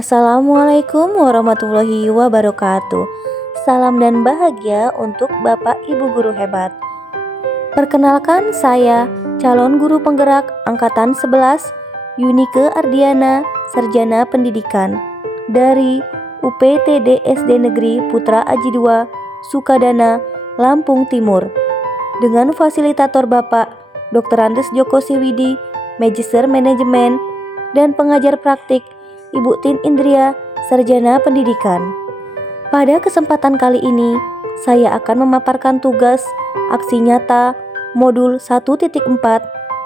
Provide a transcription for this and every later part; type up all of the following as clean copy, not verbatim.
Assalamualaikum warahmatullahi wabarakatuh. Salam dan bahagia untuk Bapak Ibu guru hebat. Perkenalkan, saya calon guru penggerak angkatan 11 Yunike Ardiana, Sarjana Pendidikan dari UPTD SD Negeri Putra Aji II, Sukadana, Lampung Timur. Dengan fasilitator Bapak Dr. Andes Joko Siwidi, Magister Manajemen dan pengajar praktik Ibu Tin Indria, Sarjana Pendidikan. Pada kesempatan kali ini, saya akan memaparkan tugas aksi nyata modul 1.4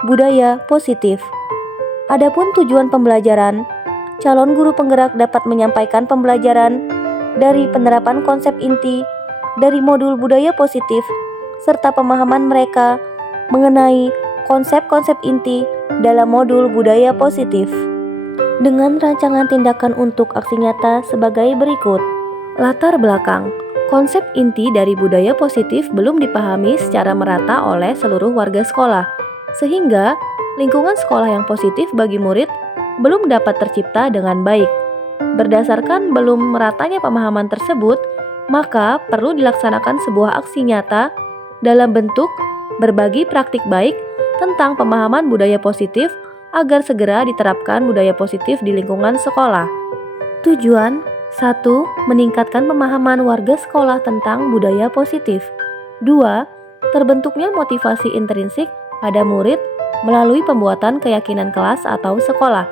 Budaya Positif. Adapun tujuan pembelajaran, calon guru penggerak dapat menyampaikan pembelajaran dari penerapan konsep inti dari modul budaya positif serta pemahaman mereka mengenai konsep-konsep inti dalam modul budaya positif dengan rancangan tindakan untuk aksi nyata sebagai berikut. Latar belakang, konsep inti dari budaya positif belum dipahami secara merata oleh seluruh warga sekolah, sehingga lingkungan sekolah yang positif bagi murid belum dapat tercipta dengan baik. Berdasarkan belum meratanya pemahaman tersebut, maka perlu dilaksanakan sebuah aksi nyata dalam bentuk berbagi praktik baik tentang pemahaman budaya positif agar segera diterapkan budaya positif di lingkungan sekolah. Tujuan 1. Meningkatkan pemahaman warga sekolah tentang budaya positif. 2. Terbentuknya motivasi intrinsik pada murid melalui pembuatan keyakinan kelas atau sekolah.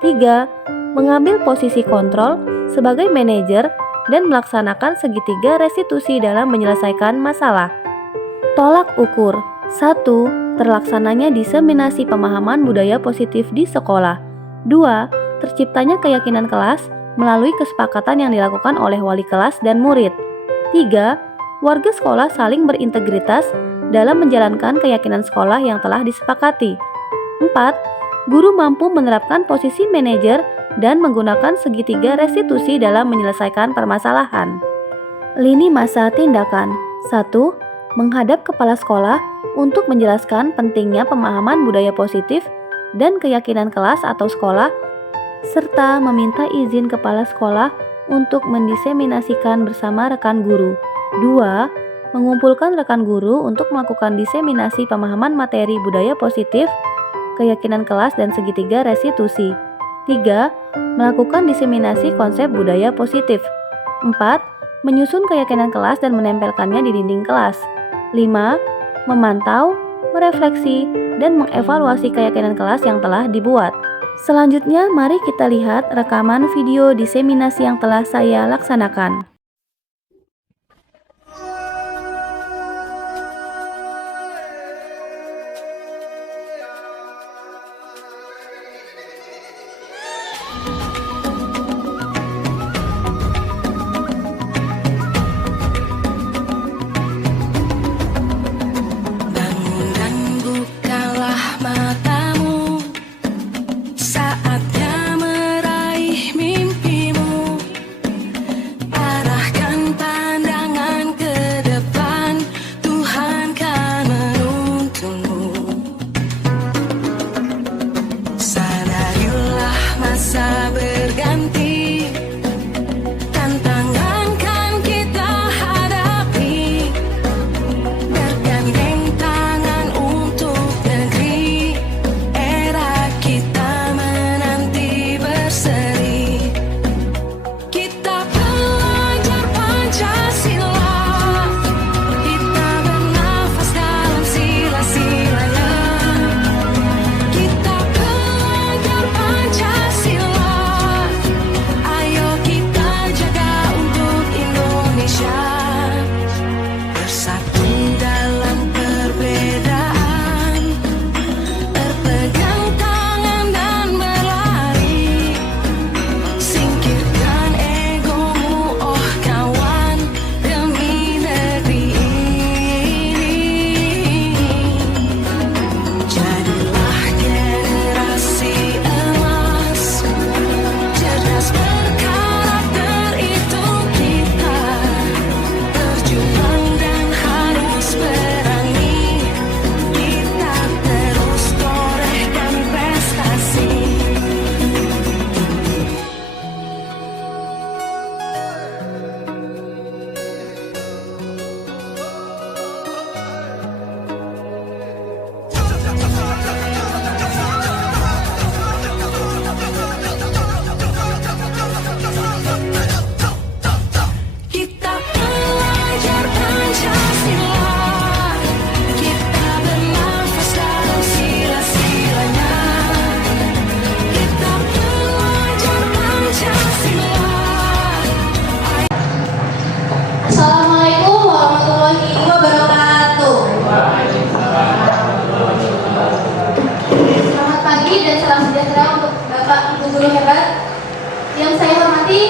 3. Mengambil posisi kontrol sebagai manajer dan melaksanakan segitiga restitusi dalam menyelesaikan masalah. Tolak ukur 1. Terlaksananya diseminasi pemahaman budaya positif di sekolah. 2. Terciptanya keyakinan kelas melalui kesepakatan yang dilakukan oleh wali kelas dan murid. 3. Warga sekolah saling berintegritas dalam menjalankan keyakinan sekolah yang telah disepakati. 4. Guru mampu menerapkan posisi manajer dan menggunakan segitiga restitusi dalam menyelesaikan permasalahan. Lini masa tindakan 1. Menghadap kepala sekolah untuk menjelaskan pentingnya pemahaman budaya positif dan keyakinan kelas atau sekolah, serta meminta izin kepala sekolah untuk mendiseminasikan bersama rekan guru. 2. Mengumpulkan rekan guru untuk melakukan diseminasi pemahaman materi budaya positif, keyakinan kelas dan segitiga restitusi. 3. Melakukan diseminasi konsep budaya positif. 4. Menyusun keyakinan kelas dan menempelkannya di dinding kelas. 5. Memantau, merefleksi, dan mengevaluasi keyakinan kelas yang telah dibuat. Selanjutnya, mari kita lihat rekaman video diseminasi yang telah saya laksanakan. Saatnya meraih mimpimu, arah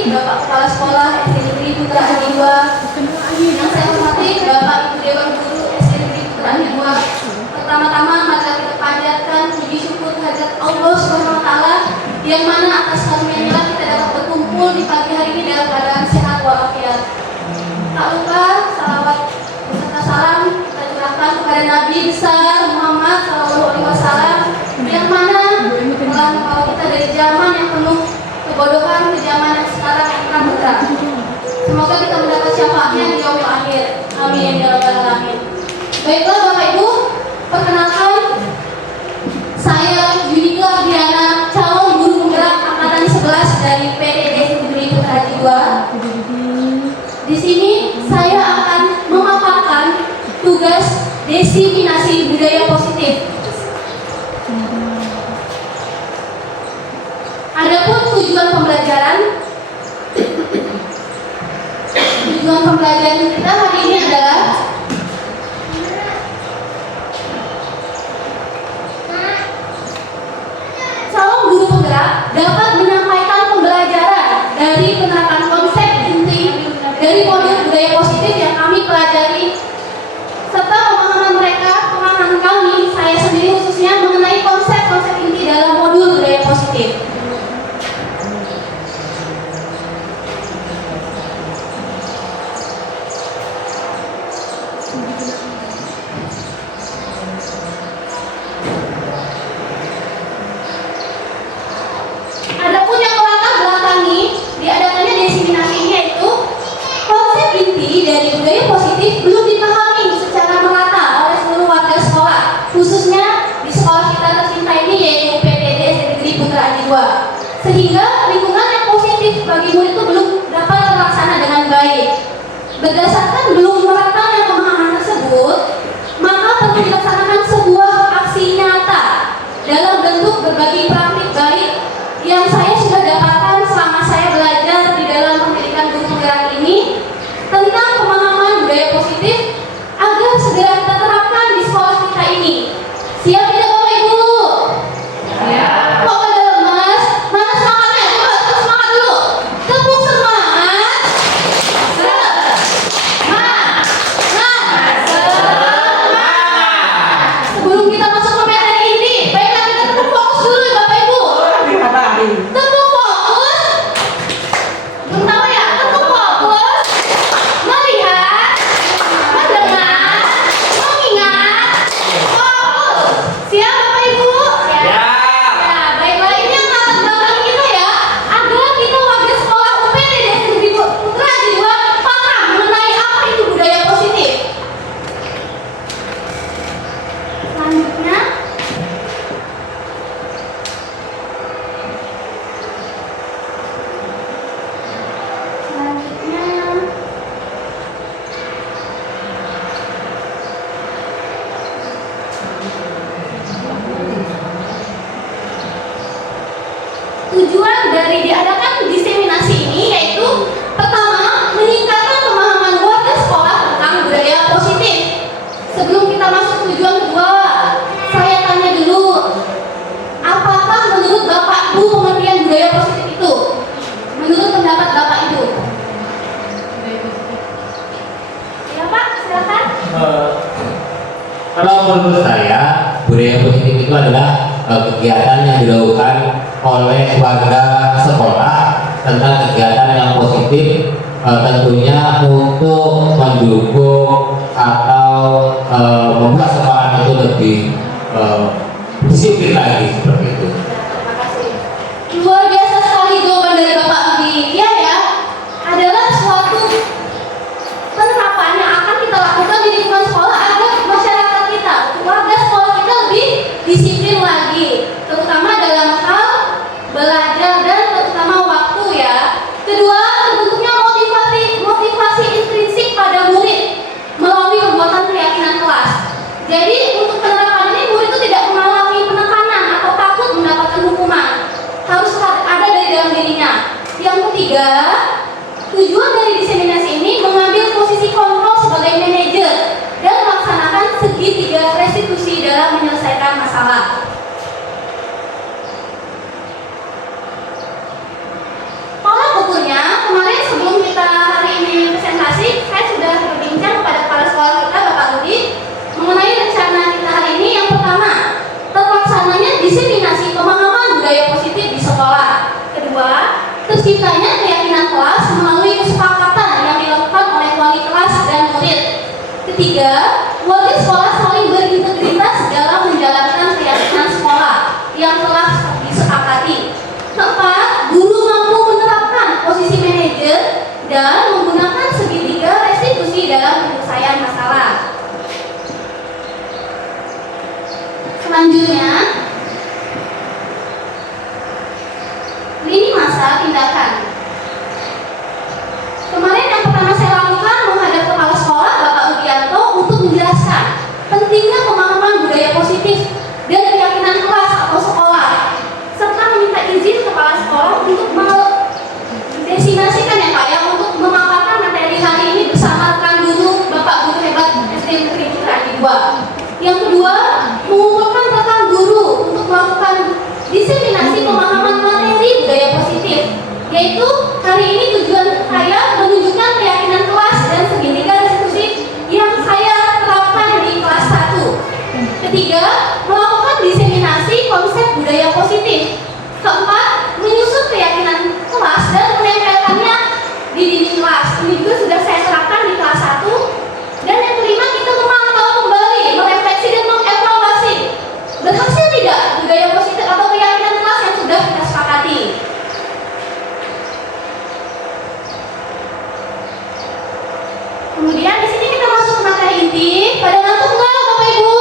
Bapak Kepala Sekolah SD Negeri Putra Adi 2, yang saya hormati Bapak Ibu Dewan Guru SD Negeri Putra Adi 2. Pertama-tama mari kita panjatkan puji syukur kehadirat Allah Subhanahu wa taala yang mana atas karunia-Nya kita dapat berkumpul di pagi hari ini dalam keadaan sehat walafiat. Tak lupa salawat beserta salam kita curahkan kepada Nabi besar Muhammad SAW yang mana telah membawa kita dari zaman yang penuh kebodohan ke zaman yang sekarang yang terang benderang. Semoga kita mendapat syafaatnya di yaumil akhir. Amin ya rabbal alamin. Baiklah Bapak Ibu, perkenalkan saya Yunika Adriana, calon guru penggerak angkatan 11 dari PTD Negeri Putra Adi 2. Di sini saya akan memaparkan tugas diseminasi budaya positif. Adapun tujuan pembelajaran kita hari ini adalah calon guru penggerak dapat menyampaikan pembelajaran dari penerapan konsep inti dari modul budaya positif yang kami pelajari serta pemahaman kami, saya sendiri khususnya mengenai konsep-konsep inti dalam modul budaya positif. Adapun yang melatar belakangi diadakannya diseminasi ini yaitu konsep inti dari budaya positif belum dipahami secara merata oleh seluruh warga sekolah, khususnya di sekolah kita tercinta ini yaitu PTD SD Negeri Putra Adi 2. Sehingga lingkungan yang positif bagi murid itu belum dapat terlaksana dengan baik. Berdasarkan belum meratanya pemahaman tersebut, maka perlu dilaksanakan sebuah aksi nyata dalam bentuk berbagai praktik baik yang saya sudah dapatkan selama saya belajar di dalam pendidikan guru penggerak ini tentang pemahaman budaya positif agar segera kita terapkan di sekolah kita ini. Siap tidak Bapak Ibu? Ya. Kok pada lemas? Mana semangatnya? Coba tepuk semangat dulu. Tepuk semangat. Semangat. Sebelum kita masuk ke materi ini, baiklah kita tepuk fokus dulu ya Bapak Ibu. Tepuk fokus. Belum tahu ya? Tepuk fokus. Melihat, mendengar, mengingat, fokus. Siap Bapak Ibu? Ya. Ya, baiklah ini yang latar belakang kita ya, agar kita warga sekolah UPTD Negeri Putra Adi 2 paham mengenai apa itu budaya positif. Selanjutnya, tujuan dari diadakan diseminasi ini yaitu pertama, meningkatkan pemahaman warga sekolah tentang budaya positif. Sebelum kita masuk tujuan kedua, saya tanya dulu, apakah menurut Bapak Ibu pengertian budaya positif itu? Menurut pendapat Bapak Ibu? Ya Pak, silakan. Kalau menurut saya, budaya positif itu adalah kegiatan yang dilakukan oleh warga sekolah tentang kegiatan yang positif, tentunya untuk mendukung atau membuat sekolah itu lebih disiplin lagi seperti itu. Terima kasih. Luar biasa sekali jawaban dari Bapak Budi. Iya ya, adalah suatu penerapan yang akan kita lakukan di lingkungan sekolah agar masyarakat kita, warga sekolah kita lebih disiplin lagi, terutama dalam hal belajar dan terutama waktu ya. Kedua, terbentuknya motivasi intrinsik pada murid melalui pembuatan keyakinan kelas. Jadi untuk penerapan ini murid itu tidak mengalami penekanan atau takut mendapatkan hukuman, harus ada dari dalam dirinya. Yang ketiga, tujuan dari diseminasi ini mengambil posisi kontrol sebagai manajer dan melaksanakan segitiga restitusi dalam menyelesaikan masalah. Tolak ukurnya terciptanya keyakinan kelas melalui kesepakatan yang dilakukan oleh wali kelas dan murid. Ketiga, warga sekolah saling berintegritas dalam menjalankan keyakinan sekolah yang telah disepakati. Keempat, guru mampu menerapkan posisi manajer dan menggunakan segitiga restitusi dalam penyelesaian masalah. Selanjutnya, lini masa tindakan. Kemarin yang pertama saya lakukan menghadap kepala sekolah Bapak Rudianto untuk menjelaskan pentingnya pemahaman budaya positif dan keyakinan kelas atau sekolah, serta meminta izin kepala sekolah untuk mendesimasikan ya Pak ya, untuk memaparkan materi hari ini bersama rekan guru Bapak Guru Hebat SD Negeri Putra Adi II. Yang kedua, mengumpulkan rekan guru untuk melakukan diseminasi pemahaman materi budaya positif, yaitu hari ini tujuan saya menunjukkan keyakinan kelas dan segitiga restitusi yang saya terapkan di kelas 1. Ketiga, melakukan diseminasi konsep budaya positif. Keempat, menyusun keyakinan kelas dan menempelkannya di dinding kelas. Ini juga sudah saya terapkan di kelas 1. Dan yang kelima, kita memantau kembali, merefleksi dan mengevaluasi. Berhasil tidak budaya positif atau keyakinan kelas yang sudah kita sepakati? Kemudian di sini kita masuk ke materi inti. Pada ngantuk nggak Bapak Ibu?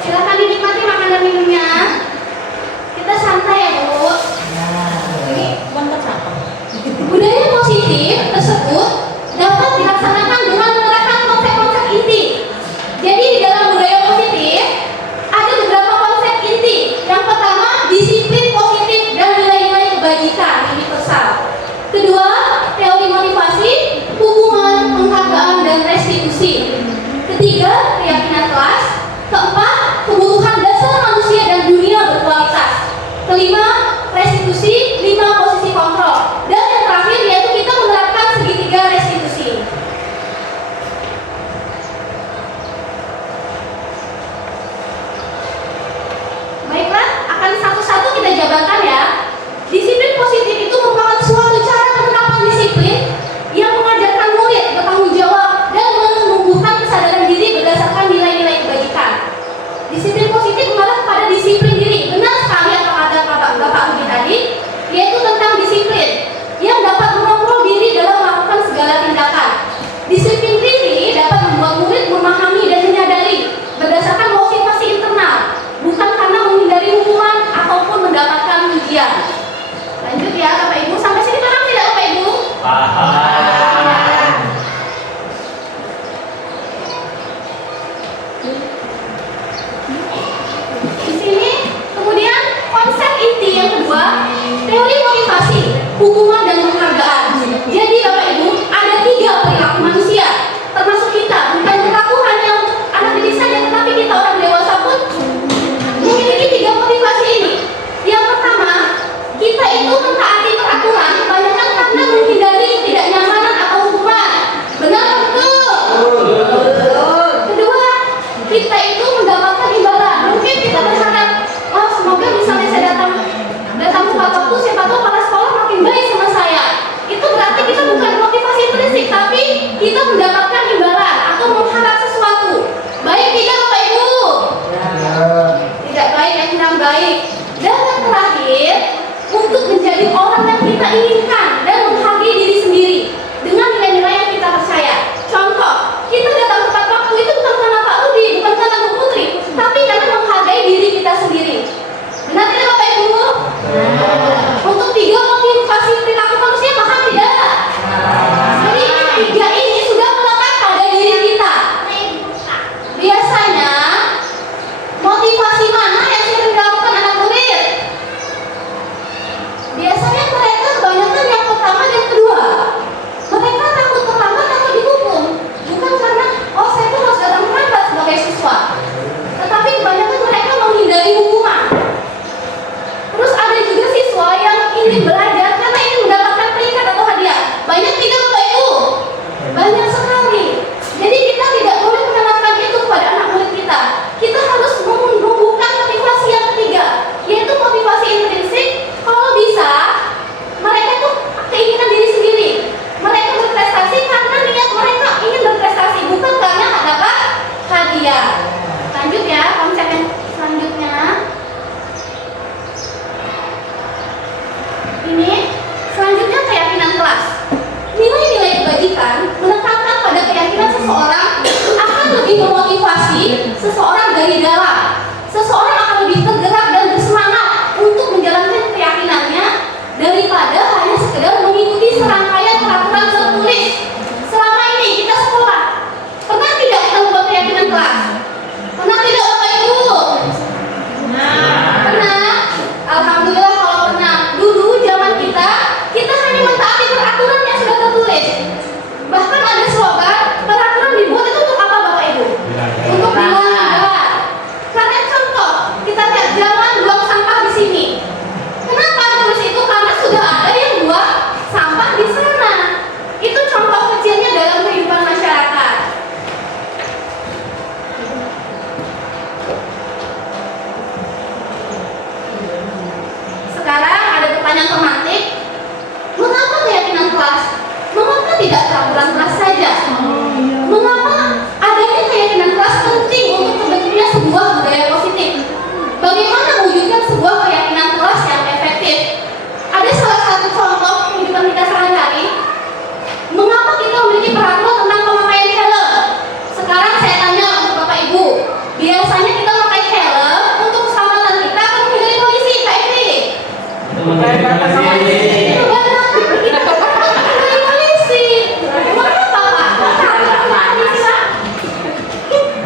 Silakan dinikmati makan dan minumnya. Kita santai ya Bu. Ini banget apa? Budaya positif tersebut dapat dilaksanakan dengan menerapkan konsep-konsep inti. Jadi di dalam budaya positif ada beberapa konsep inti. Yang pertama, disiplin positif dan nilai-nilai kebajikan universal. Kedua, teori motivasi, hubungan, penghargaan dan restitusi. Ketiga,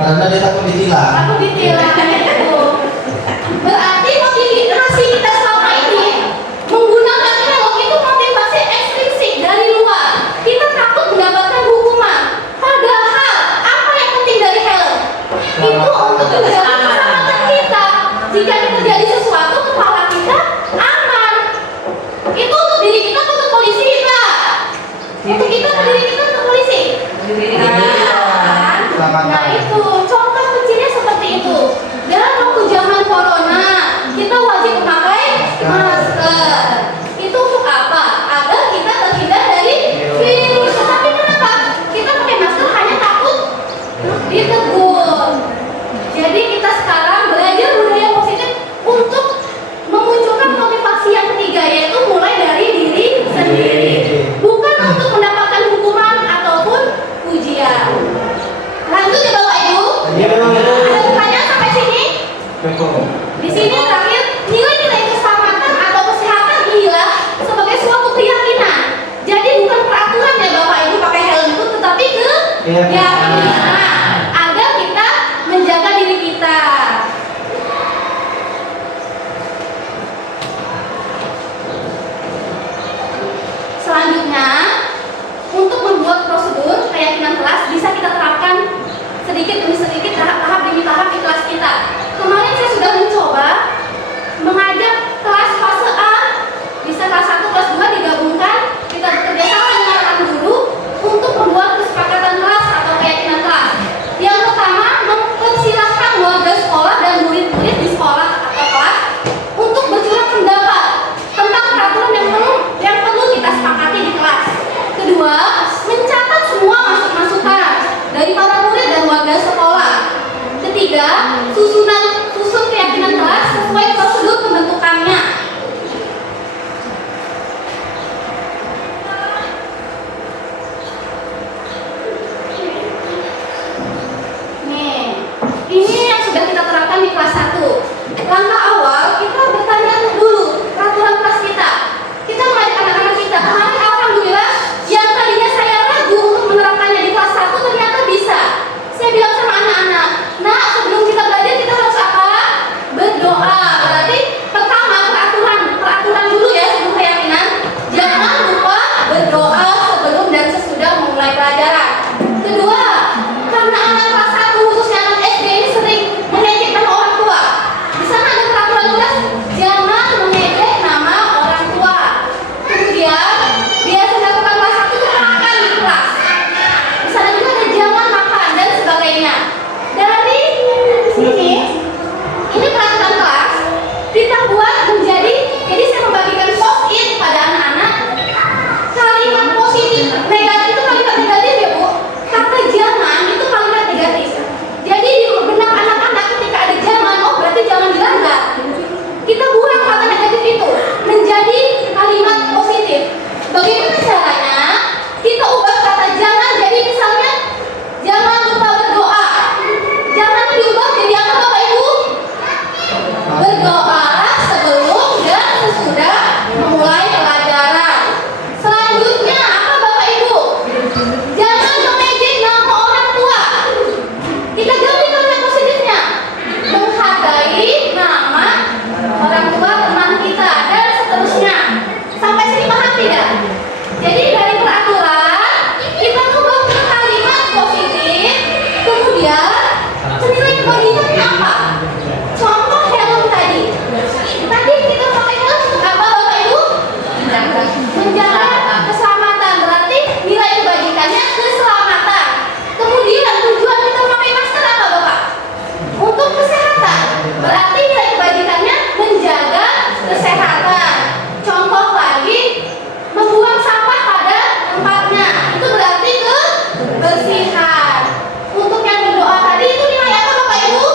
Karena dia takut ditilang. Aku ditilang itu. Berarti motivasi kita selama ini menggunakan helm itu motivasi ekstrinsik dari luar. Kita takut mendapatkan hukuman. Padahal apa yang penting dari helm? Itu untuk menjaga keselamatan kita. Jika terjadi sesuatu, kepala kita aman. Itu untuk diri kita, untuk polisi kita. Untuk kita, diri kita, untuk polisi. Nah itu contoh kecilnya seperti itu. Dan waktu zaman corona kita wajib memakai masker. Itu untuk apa? Agar kita terhindar dari virus. Tapi kenapa kita pakai masker? Hanya takut ditegur. Jadi kita sekarang belajar budaya positif untuk memunculkan motivasi yang ketiga, yaitu mulai dari diri sendiri, bukan untuk mendapatkan hukuman ataupun pujian. Lanjut ya Bapak Ibu. Ada pertanyaan sampai sini? Di sini terakhir, nilai-nilai keselamatan atau kesehatan inilah sebagai suatu keyakinan. Jadi bukan peraturan ya Bapak Ibu pakai helm itu, tetapi keyakinan agar kita menjaga diri kita. Selanjutnya, untuk membuat prosedur keyakinan kelas bisa kita terapkan sedikit demi sedikit, tahap demi tahap di kelas kita. Kemarin saya sudah mencoba mengajak kelas fase A, bisa kelas 1, kelas 2 digabungkan, kita bekerjasama dengan rekan guru untuk membuat kesepakatan kelas atau keyakinan kelas. Yang pertama, mempersilahkan warga sekolah dan murid-murid di sekolah atau kelas untuk bercurah pendapat tentang peraturan yang perlu kita sepakati di kelas. Kedua, mencatat semua masukan dari para murid dan warga sekolah. Ketiga, susun keyakinan kelas sesuai prosedur pembentukannya. Nih, ini yang sudah kita terapkan di kelas 1. Langkah awal, kita bertanya dulu peraturan kelas kita. Kita mengajak anak-anak kita. Kemarin alhamdulillah, yang tadinya saya ragu untuk menerapkannya di kelas 1 ternyata bisa. Saya bilang sama anak-anak, nah sebelum kita belajar kita harus apa? Berdoa. Berarti pertama peraturan dulu ya sebelum keyakinan. Jangan lupa berdoa sebelum dan sesudah memulai pelajaran. Kedua, karena anak kelas 1 khususnya anak SD ini sering mengejek nama orang tua. Di sana ada peraturan tulis jangan mengejek nama orang tua. Kemudian biasa dilakukan kelas 1 itu makan di kelas. Di sana juga ada jangan makan dan sebagainya. Dari sini, ini peraturan kelas kita buat menjadi. Jadi saya membagikan post-it pada anak-anak. Kalimat positif, negatif itu kalimat negatif ya Bu. Kata jangan itu kalimat negatif. Jadi di benak anak-anak ketika ada jangan, oh berarti jangan dilanggar. Kita buang kata negatif itu menjadi kalimat positif. Bagaimana caranya? Kita ubah kata jangan jadi misalnya jangan lupa berdoa. Jangan diubah jadi apa Bapak Ibu? Berdoa sebelum dan sesudah memulai pelajaran. Selanjutnya apa Bapak Ibu? Jangan mengejek nama orang tua. Kita ganti kalimat positifnya. Menghargai nama orang tua teman kita dan seterusnya. Sampai sini paham tidak? Jadi dari peraturan kita ubah ke kalimat positif. Kemudian nilai kebajikannya apa? Contoh helm tadi. Tadi kita pakai helm untuk apa Bapak Ibu? Menjaga keselamatan. Berarti nilai kebajikannya keselamatan. Kemudian tujuan kita memakai masker apa Bapak? Untuk kesehatan. Berarti nilai kebajikannya menjaga kesehatan. Contoh lagi, membuang sampah pada tempatnya. Itu berarti kebersihan. Untuk yang berdoa tadi itu nilai apa Bapak Ibu?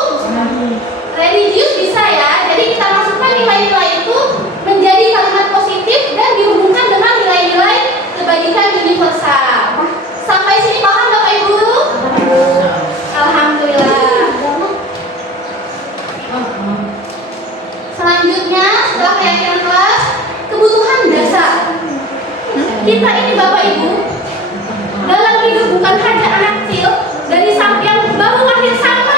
Religius bisa ya. Jadi kita masukkan nilai-nilai itu menjadi kalimat positif dan dihubungkan dengan nilai-nilai kebajikan universal. Sampai sini paham Bapak Ibu? Alhamdulillah. Selanjutnya setelah keyakinan kelas, kebutuhan dasar. Kita ini Bapak Ibu dalam hidup bukan hanya anak kecil dari yang baru lahir sampai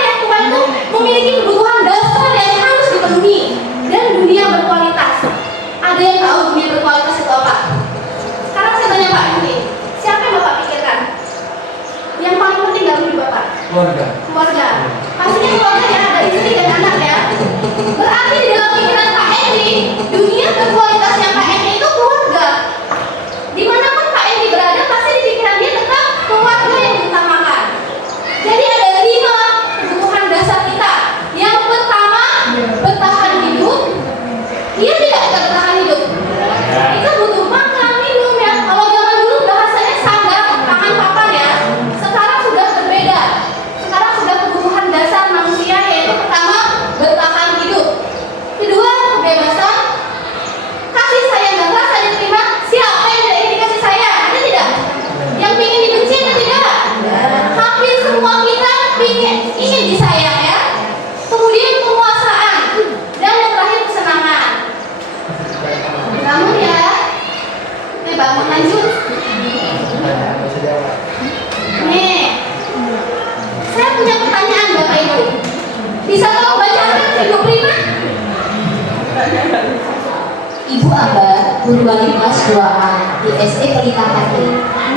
Ibu Ambar, guru wali kelas 2A di SD Pelita Hati,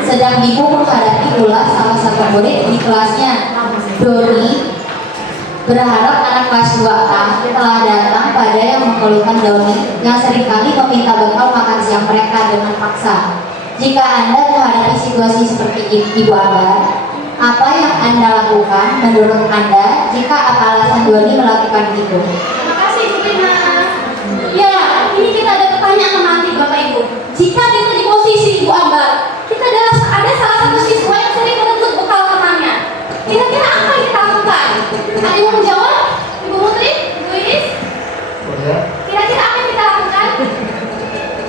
sedang bingung menghadapi ulah salah satu murid di kelasnya. Doni berharap anak kelas 2A telah datang pada yang mengeluhkan Doni yang seringkali meminta bekal makan siang mereka dengan paksa. Jika Anda menghadapi situasi seperti Ibu Ambar, apa yang Anda lakukan menurut Anda jika apa alasan Doni melakukan itu? Terima kasih Bu Tina. Ya, ini kita ada pertanyaan nanti Bapak Ibu. Jika kita di posisi Ibu Ambar, kita ada salah satu siswa yang sering merebut bekal temannya. Kira-kira apa yang kita lakukan? Ada yang mau menjawab? Ibu Putri? Ibu Iis? Kira-kira apa yang kita lakukan?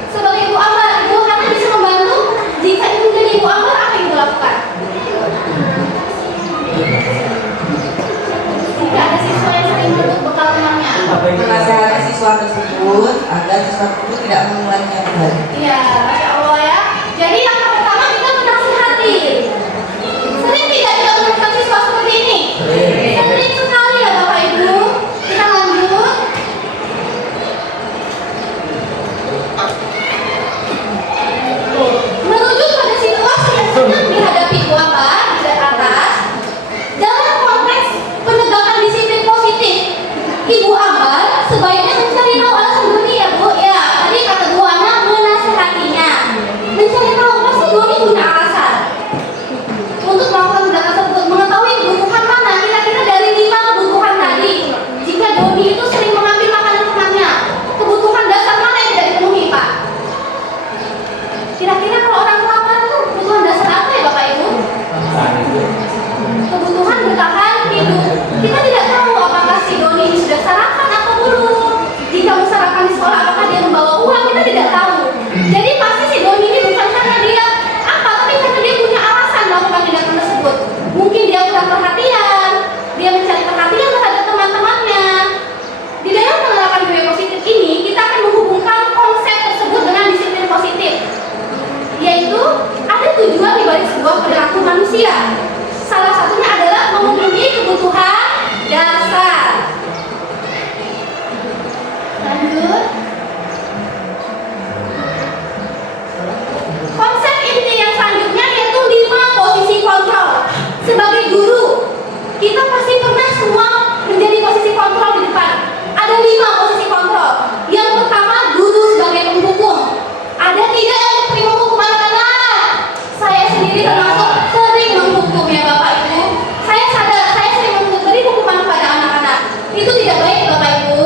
Sebagai Ibu Ambar, Ibu Hana bisa membantu. Jika Ibu menjadi Ibu Ambar, apa yang Ibu lakukan? Jika ada siswa yang sering merebut bekal temannya, menasihati siswa tersebut agar siswa tersebut tidak mengulanginya kembali. iya, Masya Allah ya. Jadi yang pertama kita menasihati. Sering tidak kita menemukan siswa seperti ini? Sering sekali ya Bapak Ibu. Kita lanjut. Menuju pada situasi yang sedang dihadapi Ibu Ambar di atas, dalam konteks penegakan disiplin positif, Ibu Ambar sebaiknya mencari tahu alasan Doni ya Bu. Ya, tadi kata Bu Ana menasihatinya. Mencari tahu pasti Doni punya alasan untuk melakukan tindakan tersebut, mengetahui kebutuhan mana kira-kira dari 5 kebutuhan tadi. Jika Doni itu sering mengambil makanan temannya, kebutuhan dasar mana yang tidak dipenuhi Pak? Kira-kira kalau orang kelaparan itu kebutuhan dasar apa ya Bapak Ibu? Kebutuhan bertahan hidup. Kita tidak tahu apakah si Doni ini sudah sarapan atau belum. Jika mau sarapan di sekolah, apakah dia membawa uang? Kita tidak tahu. Jadi pasti si Doni ini bukan karena dia apa, tapi karena dia punya alasan melakukan tindakan tersebut. Mungkin dia kurang perhatian, dia mencari perhatian terhadap teman-temannya. Di dalam penerapan budaya positif ini, kita akan menghubungkan konsep tersebut dengan disiplin positif, yaitu ada tujuan di balik sebuah perilaku manusia. Salah satunya adalah memenuhi kebutuhan dasar. Lanjut. Konsep inti yang selanjutnya yaitu 5 posisi kontrol. Sebagai guru, kita pasti pernah semua menjadi posisi kontrol di depan. Ada 5 posisi kontrol. Yang pertama, guru sebagai penghukum. Ada tidak yang sering menghukum anak-anak? Saya sendiri termasuk sering menghukum ya Bapak Ibu. Saya sadar saya sering memberi hukuman kepada anak-anak. Itu tidak baik Bapak Ibu.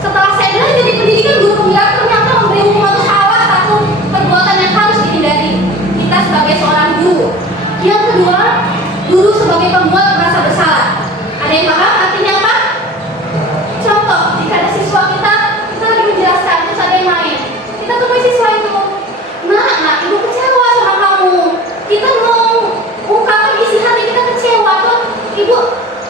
Setelah saya belajar di pendidikan guru penggerak, ternyata memberi hukuman itu salah satu perbuatan yang harus dihindari kita sebagai seorang guru. Yang kedua, guru sebagai pembuat merasa bersalah. Ada yang paham artinya apa? Contoh, jika ada siswa kita lagi menjelaskan, terus ada yang main. Kita temui siswa itu, nak, ibu kecewa sama kamu. Kita mau ungkapkan isi hati kita kecewa tuh, ibu.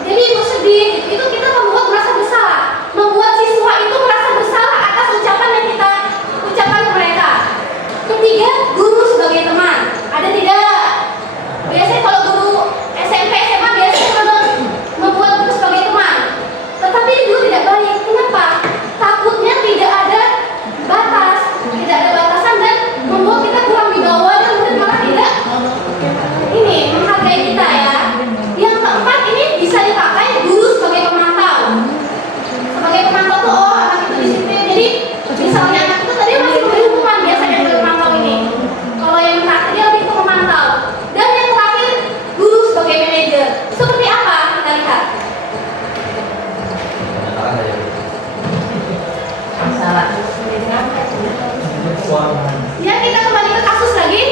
Jadi ibu sedih. Itu kita membuat merasa bersalah, membuat siswa itu merasa bersalah atas ucapan yang kita ucapkan ke mereka. Ketiga, guru sebagai teman. Ada tidak? Biasanya kalau guru SMP, SMA biasanya membuat guru sebagai teman. Tetapi itu tidak baik. Kenapa? Takutnya tidak ada batas, tidak ada batasan dan membuat kita kurang dibawa dan murid malah tidak ini menghargai kita ya. Yang keempat, ini bisa dipakai guru sebagai pemantau. Sebagai pemantau tuh, oh anak itu disiplin. Jadi misalnya anak itu tadi masih memberi hukuman, biasanya yang pemantau ini. Kalau yang menaati dia lebih ke pemantau. Dan yang terakhir, guru sebagai manajer. Seperti apa? Kita lihat. Salah. Ya, kita kembali ke kasus lagi.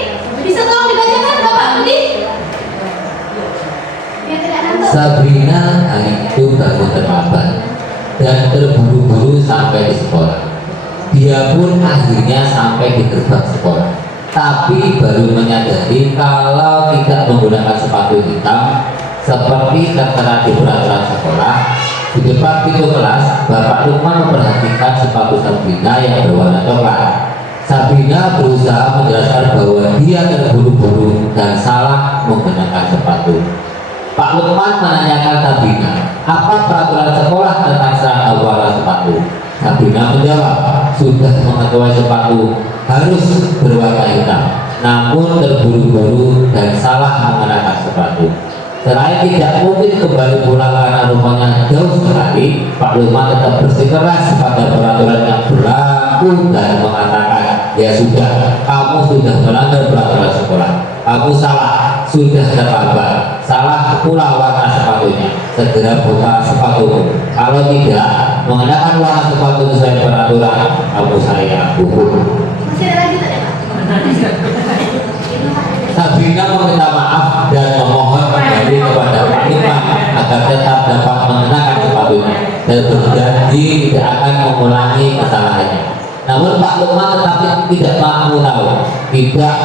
Bisa tolong dibacakan Bapak Budi? Ya, tidak nonton. Sabrina hari itu bangun terlambat dan terburu-buru sampai di sekolah. Dia pun akhirnya sampai di gerbang sekolah, tapi baru menyadari kalau tidak menggunakan sepatu hitam seperti tertera di peraturan sekolah. Di depan pintu kelas, Bapak Lukman memperhatikan sepatu Sabrina yang berwarna coklat. Sabrina berusaha menjelaskan bahwa dia terburu-buru dan salah menggunakan sepatu. Pak Lukman menanyakan Sabrina, apa peraturan sekolah tentang serangga warna sepatu? Sabrina menjawab, sudah mengetahui sepatu harus berwarna hitam, namun terburu-buru dan salah mengenakan sepatu. Selain tidak mungkin kembali pulang karena rumahnya jauh sekali, Pak Lukman tetap bersikeras pada peraturan yang berlaku dan mengatakan, ya sudah, kamu sudah melanggar peraturan sekolah, kamu salah, sudah terlambat, salah pula warna sepatunya, segera buka sepatumu, kalau tidak mengenakan warna sepatu sesuai peraturan, kamu saya hukum. Masih ada lanjutan ya Pak? Sabrina meminta maaf dan memohon kembali kepada Pak Lukman agar tetap dapat mengenakan sepatunya dan berjanji tidak akan mengulangi kesalahannya. Namun Pak Lukman tetap tidak mau tahu. Tidak,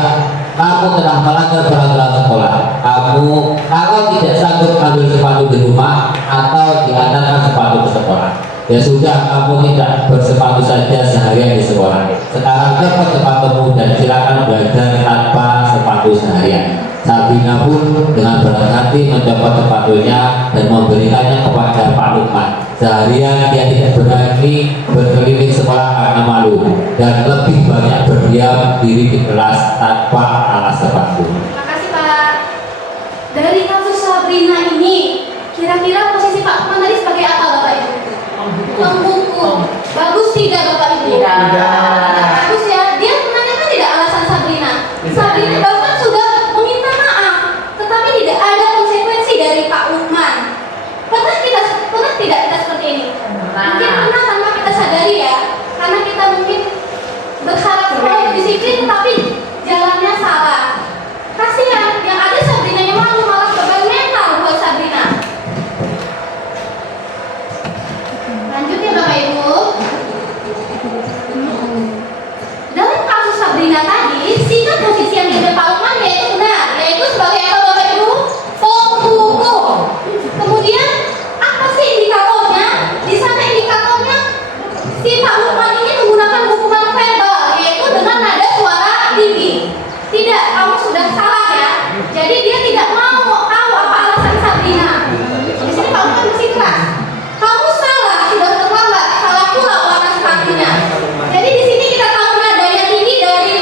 kamu telah melanggar peraturan sekolah. Kamu kalau tidak sanggup ambil sepatu di rumah atau diantarkan sepatu ke sekolah, ya sudah, kamu tidak bersepatu saja seharian di sekolah. Sekarang cepat sepatumu dan silakan belajar tanpa sepatu seharian. Sabrina pun dengan berat hati mencopot sepatunya dan memberikannya kepada Pak Lukman. Seharian dia tidak berani berkeliling sekolah karena malu dan lebih banyak berdiam diri di kelas tanpa alas sepatu. Makasih Pak. Dari kasus Sabrina ini, kira-kira posisi Pak Lukman tadi sebagai apa Bapak Ibu? Penghukum. Bagus tidak Bapak Ibu? Tidak. Bagus ya. Dia menanyakan tidak alasan Sabrina. Sabrina bahkan sudah meminta maaf, tetapi tidak ada konsekuensi dari Pak Lukman. Pernah tidak kita seperti ini? Mungkin pernah tanpa kita sadari ya, karena kita mungkin berharap sekolah disiplin, tetapi jalannya salah. Kasihan, yang ada Sabrina yang malah beban mental buat Sabrina. Lanjut ya Bapak Ibu. Dalam kasus Sabrina tadi, sikap posisi yang diambil Pak Lukman yaitu benar, yaitu sebagai apa Bapak Ibu? Penghukum. Kemudian apa sih indikatornya? Di sana indikatornya si Pak Lukman ini menggunakan hukuman verbal, yaitu dengan nada suara tinggi. Tidak, kamu sudah salah ya. Jadi dia tidak mau tahu apa alasan Sabrina. Di sini Pak Lukman bersikeras. Kamu salah, sudah terlambat, salah pula warna sepatunya. Jadi di sini kita tahu nada yang tinggi dari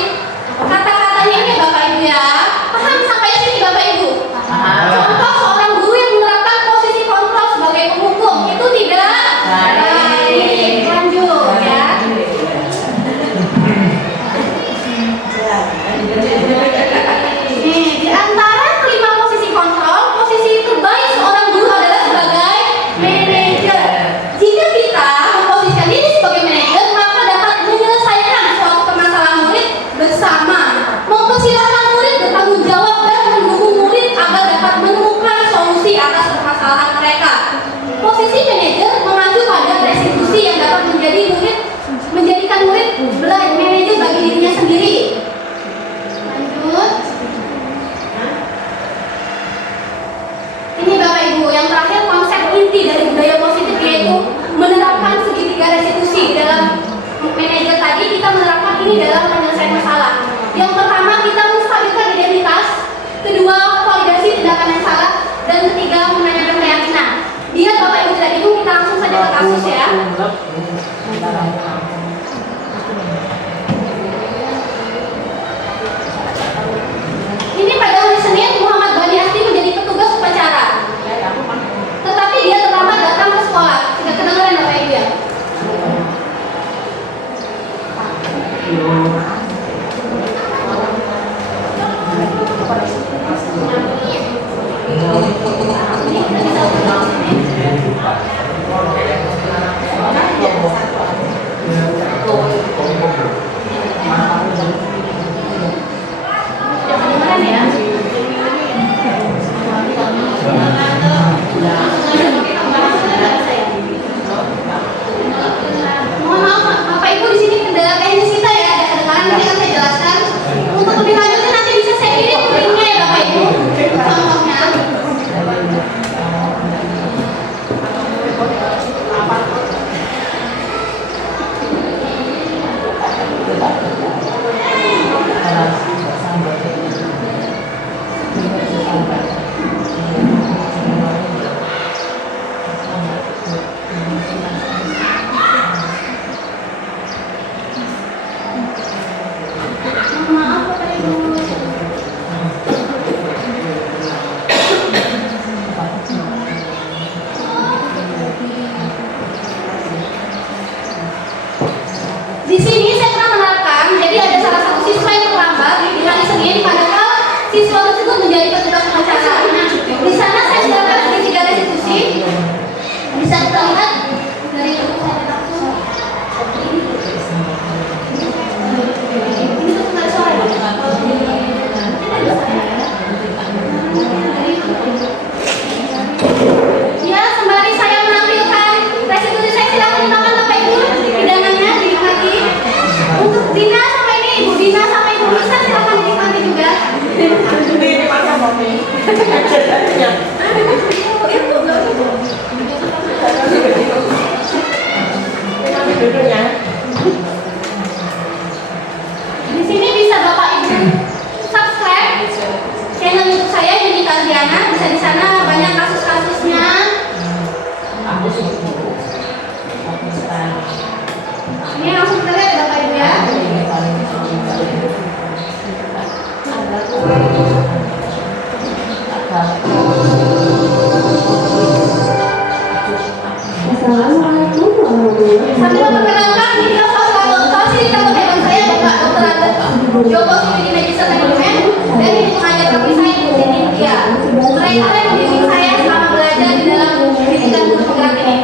kata-katanya ini Bapak Ibu ya. Paham sampai sini Bapak Ibu? Contoh seorang guru yang menerapkan posisi kontrol sebagai penghukum itu tidak baik. Lanjut ya. Nih, di antara kelima posisi kontrol, posisi terbaik seorang guru adalah sebagai manajer. Jika kita memposisikan diri sebagai manajer, maka dapat menyelesaikan suatu permasalahan murid bersama, mempersilahkan murid bertanggung jawab dan mendukung murid agar dapat menemukan solusi atas permasalahan mereka. Posisi manajer mengacu pada restitusi yang dapat menjadikan murid belajar manajer bagi dirinya sendiri. Lanjut. Ini Bapak Ibu, yang terakhir konsep inti dari budaya positif yaitu menerapkan segitiga restitusi. Dalam manajer tadi kita menerapkan ini dalam penyelesaian masalah. Yang pertama kita menstabilkan identitas, kedua validasi tindakan yang salah, dan ketiga menanyakan keyakinan. Biar Bapak Ibu tidak bingung, kita langsung saja ke kasus ya. Ini pada hari Senin Muhammad Bani Asti menjadi petugas upacara. Tetapi dia terlambat datang ke sekolah. Tidak kedengaran Bapak Ibu ya? Di sini bisa Bapak Ibu subscribe channel YouTube saya Yuni Kaldiana. Bisa di sana banyak kasus-kasusnya. Ini langsung kita lihat Bapak Ibu ya. Assalamualaikum warahmatullahi Sambil memperkenalkan video fasilitas hewan saya Bapak Dr. Adel Joko Sumidi Medisa Teknomen dan ibu pengajar kami saya Ibu Siti Mutia. Mereka yang membimbing saya selama belajar di dalam pendidikan guru penggerak ini.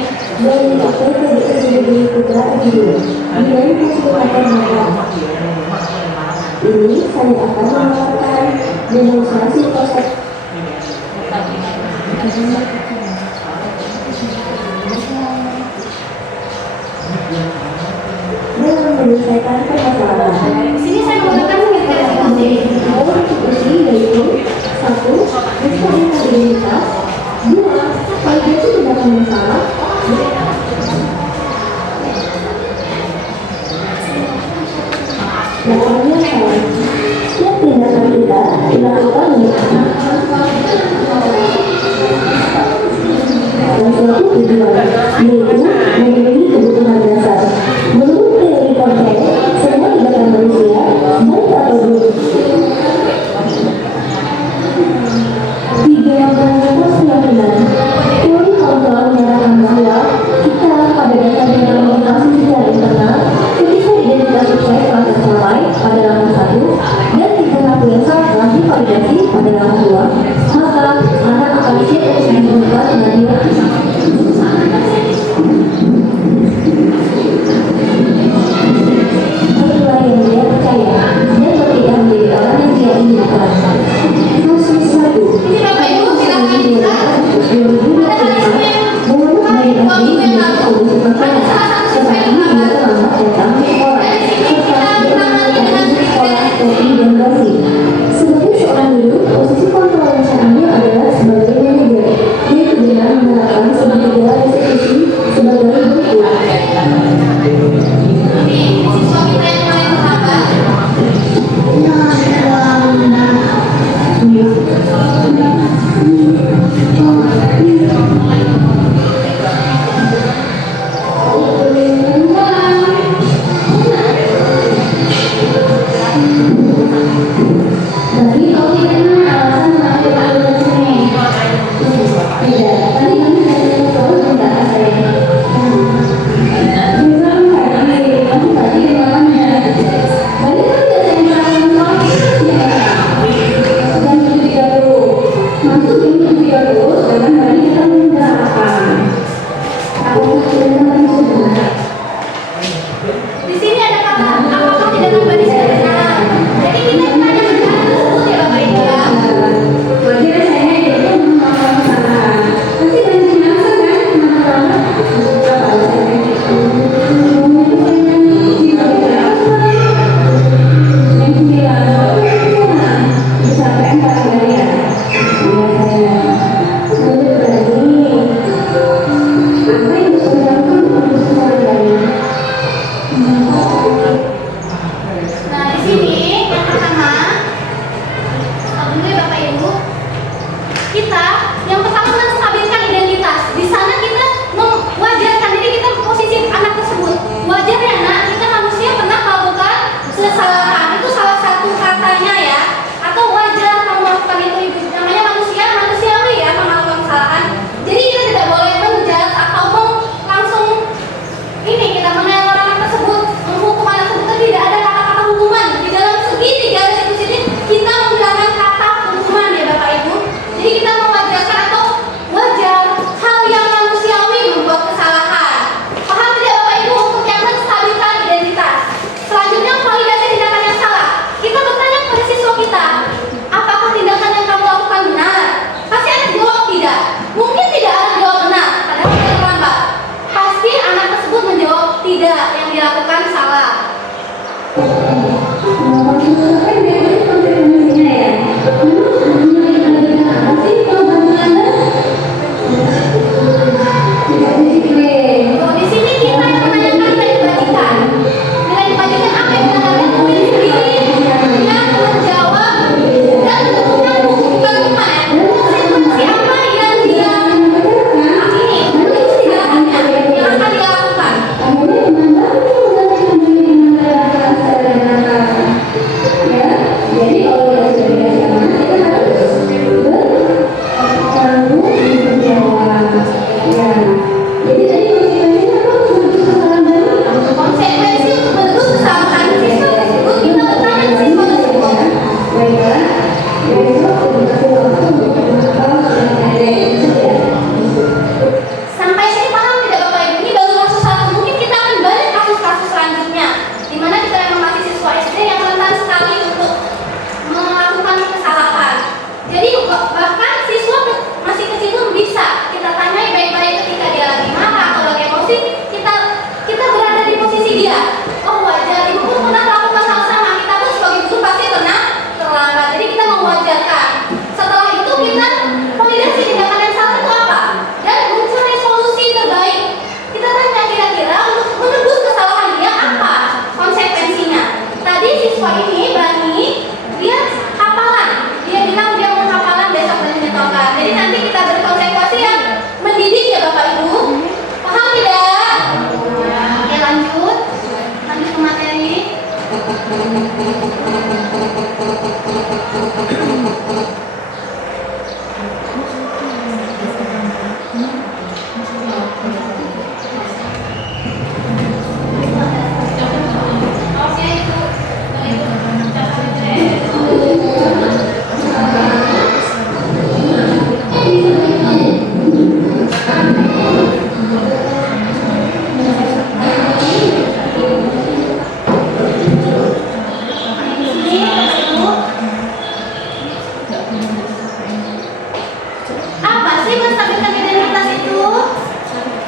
Ini saya akan menawarkan demonstrasi konsep dalam menyelesaikan permasalahan. Di sini saya menggunakan segitiga diskusi. Yaitu 1. Responsabilitas 2. Validasi tindakan yang salah. Lakukannya salah. Setiap tindakan kita dilakukan dengan suatu tujuan, yaitu memenuhi kebutuhan dasar. Menurut teori konsep, semua tindakan manusia, baik atau buruk, 3. Berantas keyakinan. Teori kausal menyatakan bahwa kita pada dasarnya komunikasi secara internal ketika identitas sukses telah tercapai pada langkah 1 dan perilaku yang salah telah divalidasi pada langkah 2, maka anak akan siap untuk dibuka dengan dia. Itulah yang dia percaya dan berpikir menjadi orang yang dia inginkan. Kasus 1. Ini Bapak Ibu silakan bisa. Pada hari Senin Menurut hari Bayi 2 minggu yang lalu ada salah satu siswa yang terlambat. Dan di sini kita menangani dengan segitiga. Sebagai seorang guru, posisi kontrol yang saya ambil adalah sebagai manajer, yaitu dengan menerapkan segitiga eksekusi sebagai berikut. Ini siswa kita yang paling terlambat. Tapi kalau tidak alasan melakukan ini, tidak. Tadi kami dari sekolah tidak saya. Bukan tadi namanya. Tadi kan tidak dan ketika dulu masuk ini ketika dulu, dan tadi kita menggerakkan. Aku sebenarnya sudah. Di sini ada kata apakah tidak memberi benar. Jadi kita tanya benar tersebut ya Bapak Ibu ya. Wajar saya itu membawa kesalahan. Tapi dari biasa kan Nah di sini yang pertama, dulu ya Bapak Ibu, kita yang pertama menstabilkan identitas. Di sana kita mewajarkan diri kita posisi anak tersebut. Wajar ya nak, kita manusia pernah melakukan kesalahan. Itu salah satu katanya ya. Atau wajar kamu melakukan itu ibu. Namanya manusia, manusiawi ya melakukan kesalahan. Jadi kita tidak boleh menjudge atau langsung ini kita menilai orang tersebut, menghukum anak tersebut. Tidak ada kata-kata hukuman di dalam segitiga diskusi ini. Kita menggunakan kata hukuman ya Bapak Ibu. Jadi kita mewajarkan Apa sih menstabilkan identitas itu?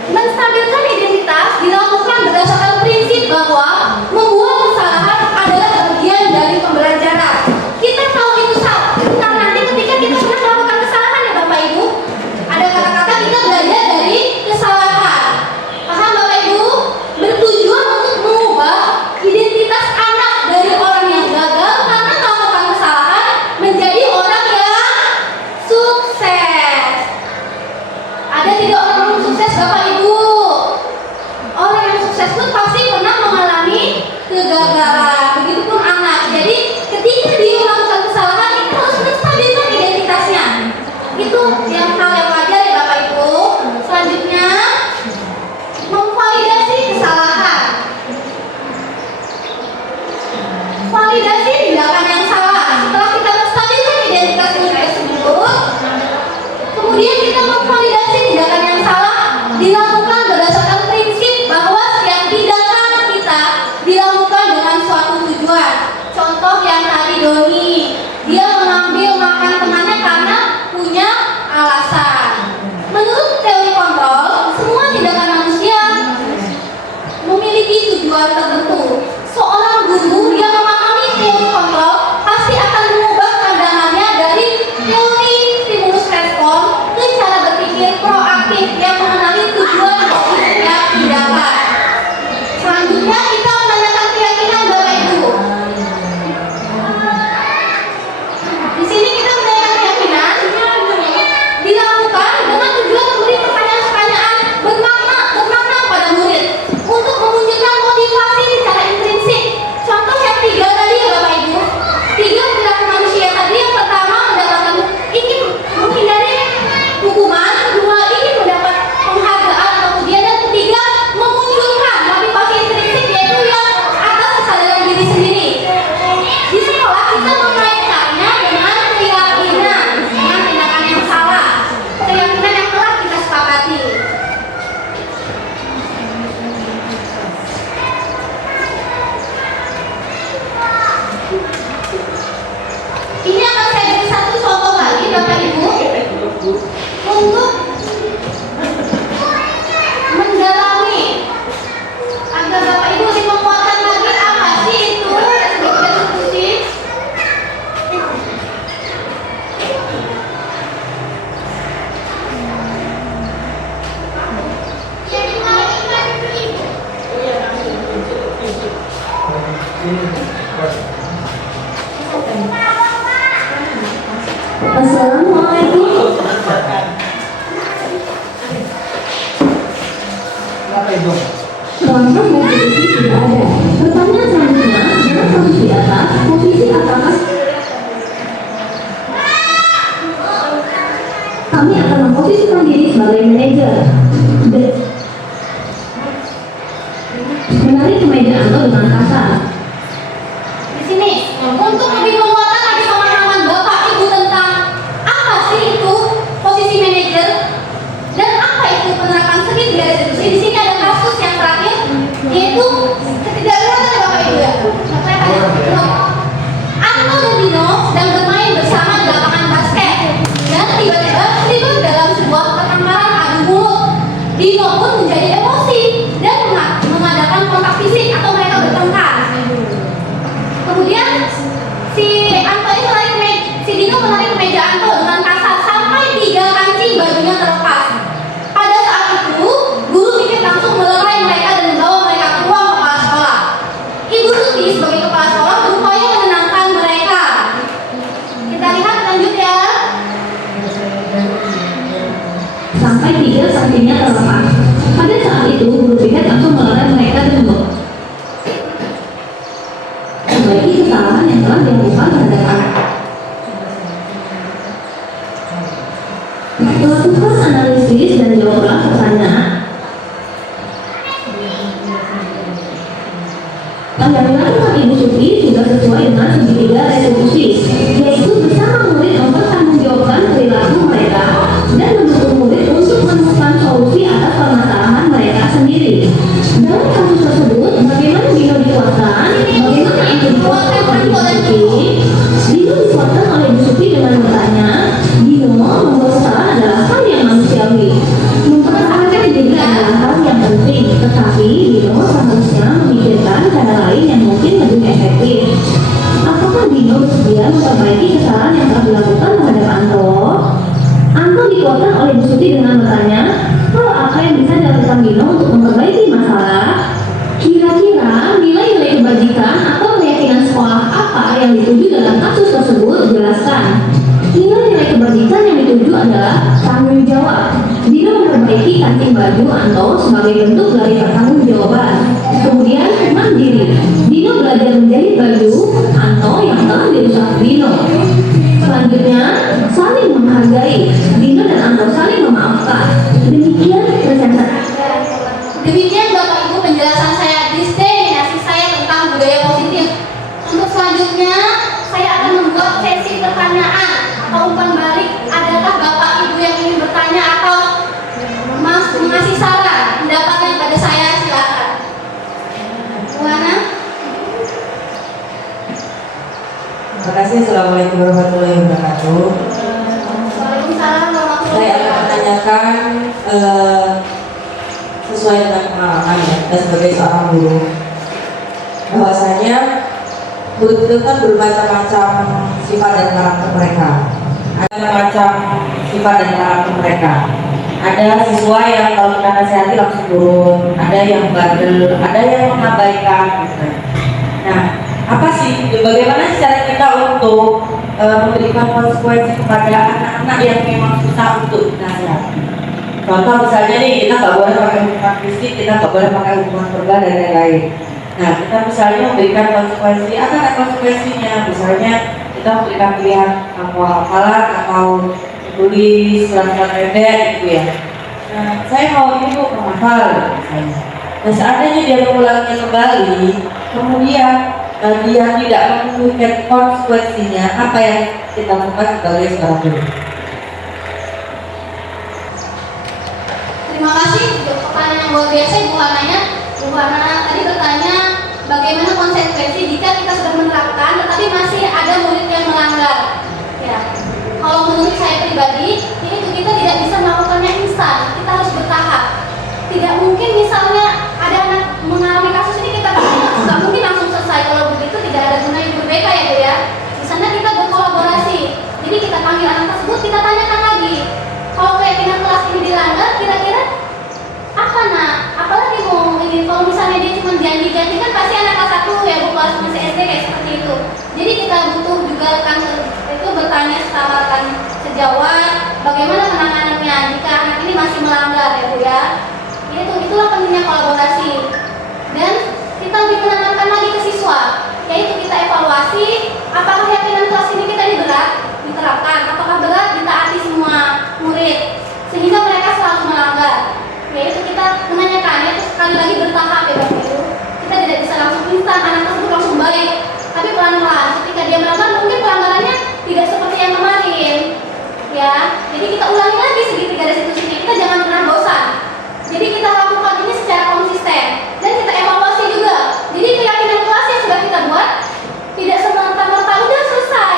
Menstabilkan identitas dilakukan berdasarkan prinsip bahwa membuat kesalahan adalah bagian dari pembelajaran. Kita tahu itu salah. Nah, nanti ketika kita pernah melakukan kesalahan ya Bapak Ibu, ada kata-kata kita belajar dari kesalahan. Paham Bapak Ibu? Bertujuan untuk mengubah identitas anak dari orang yang gagal karena melakukan kesalahan menjadi orang yang sukses. Ada tidak orang sukses Bapak Ibu? Orang yang sukses pun pasti pernah mengalami kegagalan. Begitupun anak. Jadi ketika dia melakukan kesalahan itu harus menstabilkan identitasnya. Itu yang hal yang wajar ya Bapak Ibu. Selanjutnya memvalidasi kesalahan. Validasi tindakan yang salah. Setelah kita menstabilkan identitas tersebut, kemudian kita memvalidasi tindakan yang salah dilakukan berdasarkan prinsip bahwa setiap tindakan kita dilakukan dengan suatu tujuan. Contoh yang tadi Doni, dia mengambil makan temannya karena punya alasan. Menurut teori kontrol, semua tindakan manusia memiliki tujuan tertentu. Seorang guru yang memahami teori kontrol pasti akan mengubah pandangannya dari teori stimulus respon ke cara berpikir proaktif yang mengenali tujuan dari setiap tindakan. Selanjutnya kita menanyakan keyakinan Bapak Ibu. Di sini kita menanyakan keyakinan dilakukan dengan tujuan memberi pertanyaan-pertanyaan bermakna pada murid untuk memunculkan motivasi secara intrinsik. Contoh yang 3 tadi ya Bapak Ibu. 3 perilaku manusia tadi, yang pertama mendapatkan ingin menghindari hukuman, kedua ingin mendapat penghargaan atau pujian, dan ketiga memunculkan motivasi intrinsik yaitu yang atas kesadaran diri sendiri. Di sekolah kita mengaitkannya dengan keyakinan, dengan tindakan yang salah, keyakinan yang telah kita sepakati. Ini akan saya beri satu contoh lagi Bapak Ibu untuk mendalami agar Bapak Ibu lebih menguatkan lagi apa sih itu restitusi. Assalamualaikum. Apa itu? Langkah restitusi tidak ada. Pertanyaan selanjutnya, dalam kasus di atas, posisi apakah kami akan memposisikan diri sebagai manajer? Menarik kemeja Anto dengan kasar. Di sini untuk lebih menguatkan lagi pemahaman Bapak Ibu tentang apa sih itu posisi manajer dan apa itu penerapan segitiga restitusi. Di sini ada kasus yang terakhir yaitu ketidakberatan Bapak Ibu ya. Anto dan Dino sedang bermain bersama di lapangan basket dan tiba-tiba terlibat dalam sebuah pertengkaran adu mulut. Dino pun menjadi emosi dan mengadakan kontak fisik atau mereka bertengkar. Kemudian si Dino menarik meja Anto dengan kasar sampai 3 kancing bajunya terlepas. Pada saat itu, guru pikir langsung melerai mereka dan membawa mereka ke ruang kepala sekolah. Ibu Tuti sebagai kepala sekolah berupaya menenangkan mereka. Kita lihat lanjut ya. Sampai 3 kancingnya terlepas. Pada saat itu, guru piket langsung melerai mereka dan membaiki kesalahan yang telah dilakukan terhadap anak. tulis dan jawab ulang pertanyaan. Yang dilakukan Ibu Suti sudah sesuai dengan segitiga resolusi, yaitu bersama murid mempertanggungjawabkan perilaku mereka dan mendukung murid untuk menemukan solusi atas permasalahan mereka sendiri. Dalam kasus tersebut, bagaimana Dino dikuatkan? Bagaimana itu dikuatkan oleh Ibu Suti? Dino dikuatkan oleh Ibu Suti dengan bertanya, Dino, membuat kesalahan adalah hal yang manusiawi. Mempertahankan diri adalah hal yang penting, tetapi Dino seharusnya memikirkan cara lain yang mungkin lebih efektif. Apakah Dino bersedia memperbaiki kesalahan yang telah dilakukan terhadap Anto? Anto dikuatkan oleh Bu Suti dengan bertanya, hal apa yang bisa dilakukan Dino untuk memperbaiki masalah? Kira-kira nilai-nilai kebajikan atau keyakinan sekolah apa yang dituju dalam kasus tersebut? Jelaskan. Nilai-nilai kebajikan yang dituju adalah tanggung jawab. Dino memperbaiki kancing baju Anto sebagai bentuk dari pertanggungjawaban. Kemudian mandiri. Dino belajar menjahit baju Anto yang telah dirusak Dino. Selanjutnya saling menghargai. Dino dan Anto saling memaafkan. Demikian presentasi. Demikian Bapak Ibu penjelasan saya, diskriminasi saya tentang budaya positif. Untuk selanjutnya saya akan membuat sesi pertanyaan atau umpan balik. Adakah Bapak Ibu yang ingin bertanya atau mengasih saran pendapatnya kepada saya? Silakan. Buana. Terima kasih. Assalamualaikum warahmatullahi wabarakatuh. Waalaikumsalam warahmatullahi Saya akan wabarakatuh. menanyakan sesuai dengan pengalaman ya, dan sebagai seorang guru, bahwasanya guru itu kan bermacam-macam sifat dan karakter mereka. Ada macam sifat dan karakter mereka. Ada siswa yang kalau kita nasihati langsung turun, ada yang bandel, ada yang mengabaikan. Gitu. Nah, apa sih? Bagaimana cara kita untuk memberikan konsekuensi kepada anak-anak yang memang susah untuk dinasihati? Contoh misalnya nih, kita nggak boleh pakai hukuman fisik, kita nggak boleh pakai hukuman verbal dan lain-lain. Nah, kita misalnya memberikan konsekuensi, akan ada konsekuensinya. Misalnya kita memberikan pilihan hafalan atau tulis surat-surat pendek gitu ya. Nah, saya mau ini Bu menghafal misalnya. Nah, seandainya dia mengulanginya kembali, kemudian dia tidak memenuhi konsekuensinya, apa yang kita lakukan sebagai seorang guru? Terima kasih untuk pertanyaan yang luar biasa Ibu Hananya. Ibu Hana tadi bertanya bagaimana konsekuensi jika kita sudah menerapkan tetapi masih ada murid yang melanggar. Ya, kalau menurut saya pribadi, ini kita tidak bisa melakukannya instan. Kita harus bertahap. Tidak mungkin misalnya ada anak mengalami kasus ini kita nggak mungkin langsung selesai. Kalau begitu tidak ada gunanya berbeda ya Bu ya. Di sana kita berkolaborasi. Jadi kita panggil anak tersebut, kita tanyakan lagi. Kalau keyakinan kelas ini dilanggar, kira-kira apa nak? Apalagi mau ini? Kalau misalnya dia cuma janji-janji kan pasti anak kelas 1 ya Bu, kelas masih SD kayak seperti itu. Jadi kita butuh juga rekan itu bertanya setawarkan sejawat bagaimana penanganannya jika anak ini masih melanggar ya Bu ya. Itulah pentingnya kolaborasi. Dan kita lebih menanamkan lagi ke siswa, yaitu kita evaluasi apakah keyakinan kelas ini kita ini berat diterapkan, apakah berat ditaati semua murid sehingga mereka selalu melanggar. Yaitu kita menanyakan, yaitu sekali lagi bertahap ya Bapak Ibu. Kita tidak bisa langsung instan anak tersebut langsung baik, tapi pelan-pelan. Ketika dia melanggar mungkin pelanggarannya tidak seperti yang kemarin ya. Jadi kita ulangi lagi segitiga restitusinya, kita jangan pernah bosan. Jadi kita lakukan ini secara konsisten dan kita evaluasi juga. Jadi keyakinan kelas yang sudah kita buat tidak semata-mata udah selesai.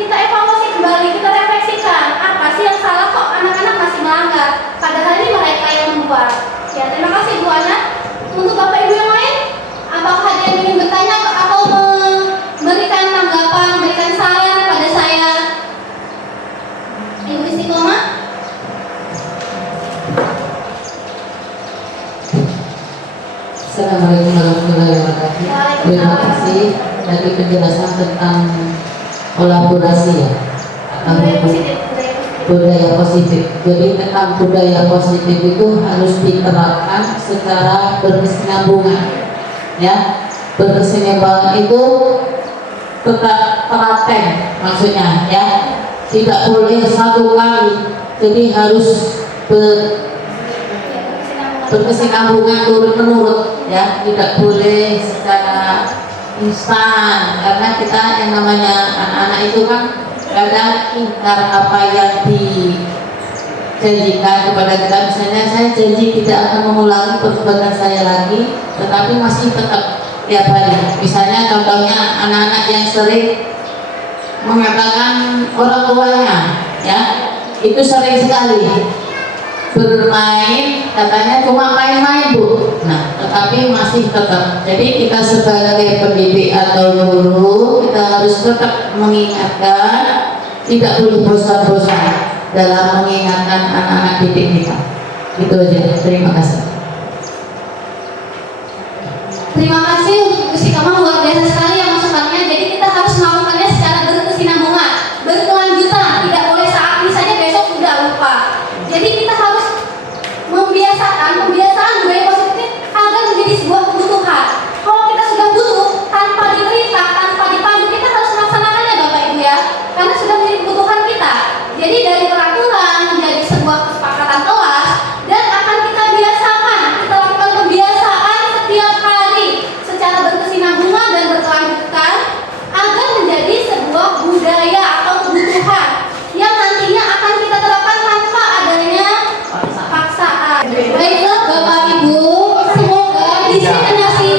Kita evaluasi kembali, kita refleksikan apa sih yang salah kok anak-anak masih melanggar. Padahal ini mereka yang membuat. Ya, terima kasih Bu Ana. Untuk Bapak Ibu yang lain, apakah ada yang ingin bertanya atau memberikan tanggapan, memberikan saran pada saya? Ibu Istiqomah? Assalamualaikum warahmatullahi wabarakatuh. Terima kasih dari penjelasan tentang kolaborasi ya, budaya positif. Jadi tentang budaya positif itu harus diterapkan secara berkesinambungan, ya. Berkesinambungan itu tetap telaten maksudnya, ya. Tidak boleh satu kali. Jadi harus berkesinambungan turun menurun ya, tidak boleh secara instan, karena kita yang namanya anak-anak itu kan kadang ingkar apa yang dijanjikan kepada kita. Misalnya saya janji tidak akan mengulangi perbuatan saya lagi, tetapi masih tetap tiap hari. Misalnya contohnya anak-anak yang sering mengatakan orang tuanya ya, itu sering sekali bermain, katanya cuma main-main Bu. Nah, tetapi masih tetap. Jadi kita sebagai pendidik atau guru, kita harus tetap mengingatkan, tidak boleh bosan-bosan dalam mengingatkan anak-anak didik kita. Itu aja. Terima kasih. Terima kasih untuk diskusi kamu, luar biasa sekali yang masukannya. Jadi kita harus melakukannya secara berkesinambungan, berkelanjutan, tidak boleh saat ini saja besok sudah lupa. Jadi kita harus membiasakan kebiasaan budaya positif agar menjadi sebuah kebutuhan. Kalau kita sudah butuh, tanpa diperintah, tanpa dipandu, kita harus melaksanakannya Bapak Ibu ya, karena sudah menjadi kebutuhan kita. Jadi dari peraturan menjadi sebuah kesepakatan kelas, dan akan kita biasakan, kita lakukan kebiasaan setiap hari secara berkesinambungan dan berkelanjutan agar menjadi sebuah budaya atau kebutuhan yang nantinya akan kita terapkan tanpa adanya paksaan. Baiklah Bapak Ibu, semoga diseminasi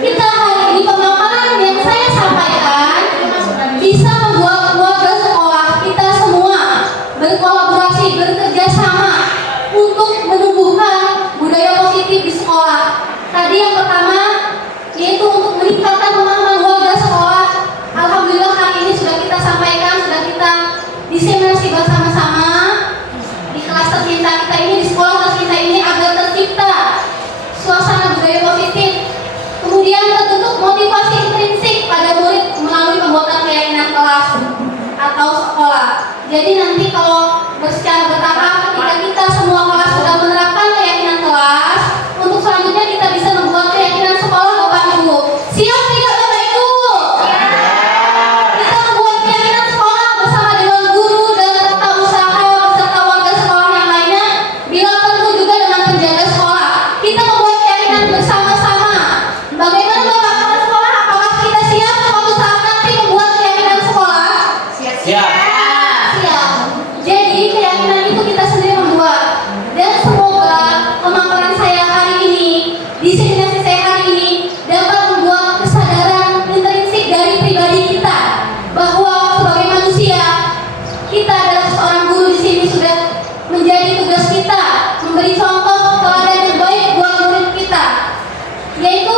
kita hari ini, pemaparan yang saya sampaikan bisa membuat keluarga sekolah kita semua berkolaborasi, bekerja sama untuk menumbuhkan budaya positif di sekolah. Tadi yang pertama yaitu untuk meningkatkan pemahaman warga sekolah. Alhamdulillah hari ini sudah kita sampaikan, sudah kita diseminasi bersama-sama di kelas tercinta kita ini, di sekolah tercinta ini, agar tercipta suasana budaya positif. Kemudian terbentuk motivasi intrinsik pada murid melalui pembuatan keyakinan kelas atau sekolah. Jadi nanti kalau secara bertahap, ketika kita semua kelas sudah menerapkan keyakinan kelas, untuk selanjutnya kita bisa membuat keyakinan sekolah Bapak Ibu. Siap tidak Bapak Ibu? Kita membuat keyakinan sekolah bersama dengan guru dan tata usaha beserta warga sekolah yang lainnya, bila perlu juga dengan penjaga sekolah. Kita membuat keyakinan bersama-sama. Bagaimana Bapak Kepala Sekolah? Apakah kita siap suatu saat nanti membuat keyakinan sekolah? Siap. Siap. Jadi keyakinan itu kita sendiri membuat. Dan semoga pemaparan saya hari ini, diseminasi saya hari ini dapat membuat kesadaran intrinsik dari pribadi kita bahwa sebagai manusia kita adalah seorang guru. Di sini sudah menjadi tugas kita memberi contoh teladan yang baik buat murid kita, yaitu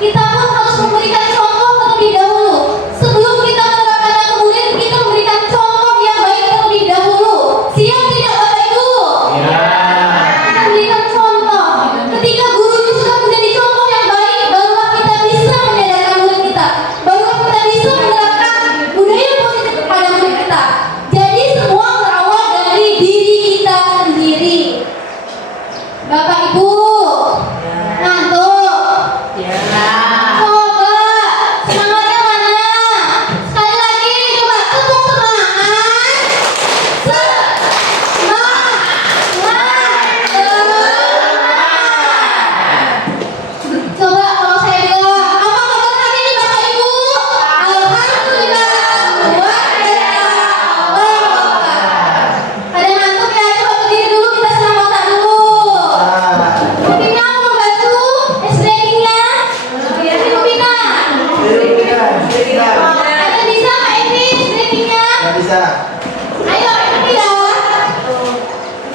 kita pun harus memberikan contoh terlebih dahulu. Sebelum kita menerapkan ke murid, kita memberikan contoh yang baik terlebih dahulu. Siap tidak Bapak Ibu? Kita berikan contoh. Ketika gurunya sudah menjadi contoh yang baik, barulah kita bisa menyadarkan murid kita, barulah kita bisa menerapkan budaya positif kepada murid kita. Jadi semua berawal dari diri kita sendiri. Bapak Ibu, ngantuk? Coba semangatnya mana? Sekali lagi coba tepuk semangat. Coba kalau saya bilang apa kabar hari ini Bapak Ibu? Alhamdulillah, luar biasa. Pada ngantuk ya, coba berdiri dulu, kita senam otak dulu. Kupingnya mau membantu stretchingnya. Kupingnya. Ada bisa Kak Evi stretchingnya? Bisa. Ayo Evi ya.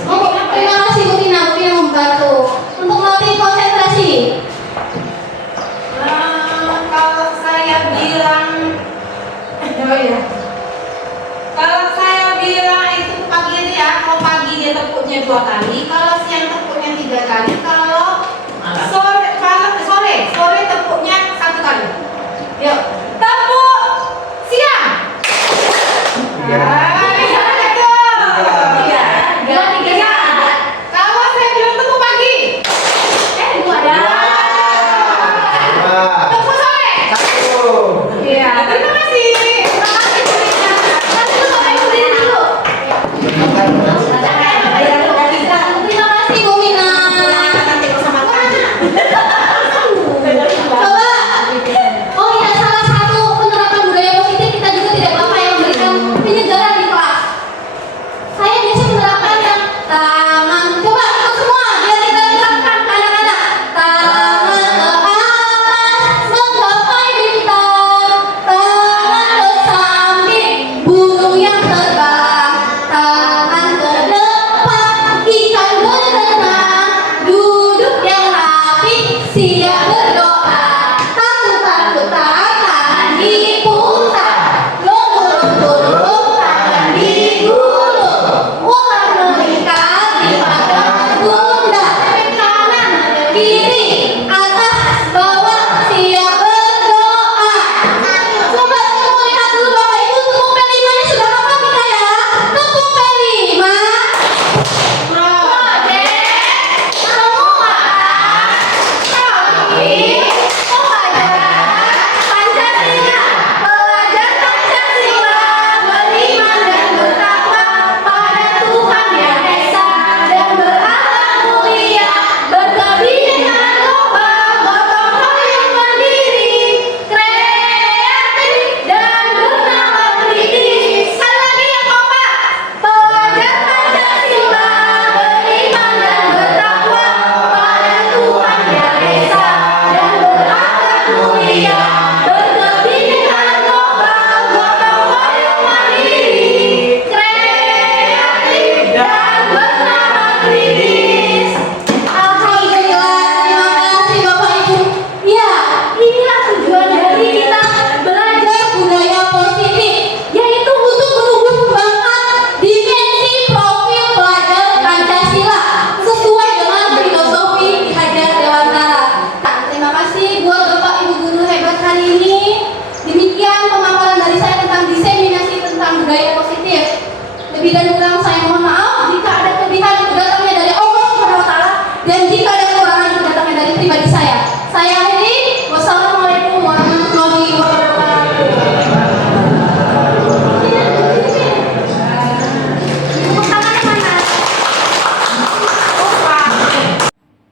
Oh, terima kasih Bu Tina membantu untuk melatih konsentrasi. Kalau saya bilang, kalau saya bilang itu pagi ini ya, kalau pagi dia tepuknya 2 kali, kalau siang tepuknya 3 kali, kalau sore tepuknya 1 kali. Yuk, tepuk siang. Bisa nggak tuh? Iya. Kalau saya bilang tepuk pagi, 2 ya. Tepuk sore. Iya, terima kasih. Terima kasih Bu Rina. Nanti Bapak Ibu berdiri dulu.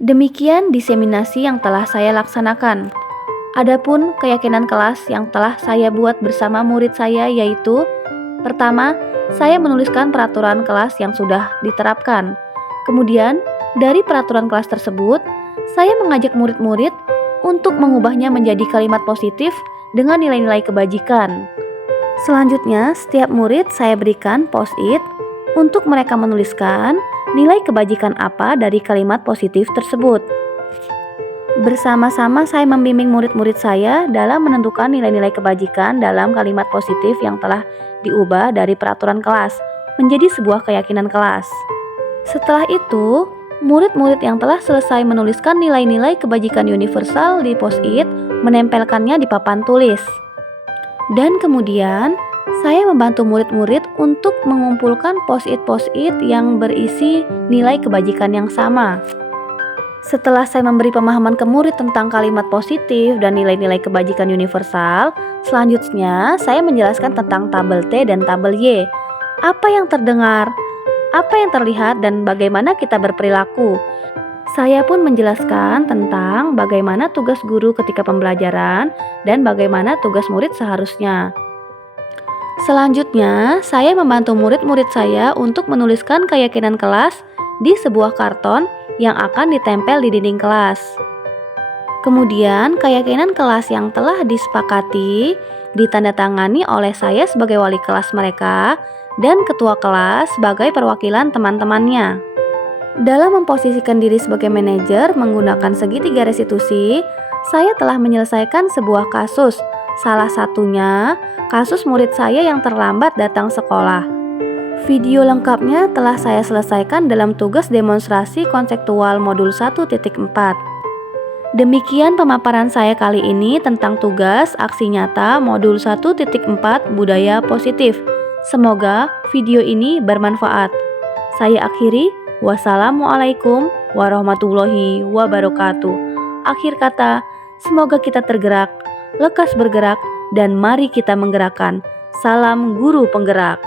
Demikian diseminasi yang telah saya laksanakan. Adapun keyakinan kelas yang telah saya buat bersama murid saya yaitu: pertama, saya menuliskan peraturan kelas yang sudah diterapkan. Kemudian, dari peraturan kelas tersebut, saya mengajak murid-murid untuk mengubahnya menjadi kalimat positif dengan nilai-nilai kebajikan. Selanjutnya, setiap murid saya berikan post-it untuk mereka menuliskan nilai kebajikan apa dari kalimat positif tersebut. Bersama-sama saya membimbing murid-murid saya dalam menentukan nilai-nilai kebajikan dalam kalimat positif yang telah diubah dari peraturan kelas menjadi sebuah keyakinan kelas. Setelah itu, murid-murid yang telah selesai menuliskan nilai-nilai kebajikan universal di post-it menempelkannya di papan tulis. Dan kemudian, saya membantu murid-murid untuk mengumpulkan post-it yang berisi nilai kebajikan yang sama. Setelah saya memberi pemahaman ke murid tentang kalimat positif dan nilai-nilai kebajikan universal, selanjutnya saya menjelaskan tentang tabel T dan tabel Y. Apa yang terdengar, apa yang terlihat, dan bagaimana kita berperilaku. Saya pun menjelaskan tentang bagaimana tugas guru ketika pembelajaran dan bagaimana tugas murid seharusnya. Selanjutnya, saya membantu murid-murid saya untuk menuliskan keyakinan kelas di sebuah karton yang akan ditempel di dinding kelas. Kemudian, keyakinan kelas yang telah disepakati ditandatangani oleh saya sebagai wali kelas mereka dan ketua kelas sebagai perwakilan teman-temannya. Dalam memposisikan diri sebagai manajer menggunakan segitiga restitusi, saya telah menyelesaikan sebuah kasus. Salah satunya, kasus murid saya yang terlambat datang sekolah. Video lengkapnya telah saya selesaikan dalam tugas demonstrasi konseptual modul 1.4. Demikian pemaparan saya kali ini tentang tugas aksi nyata modul 1.4 budaya positif. Semoga video ini bermanfaat. Saya akhiri. Wassalamualaikum warahmatullahi wabarakatuh. Akhir kata, semoga kita tergerak, lekas bergerak, dan mari kita menggerakkan. Salam guru penggerak.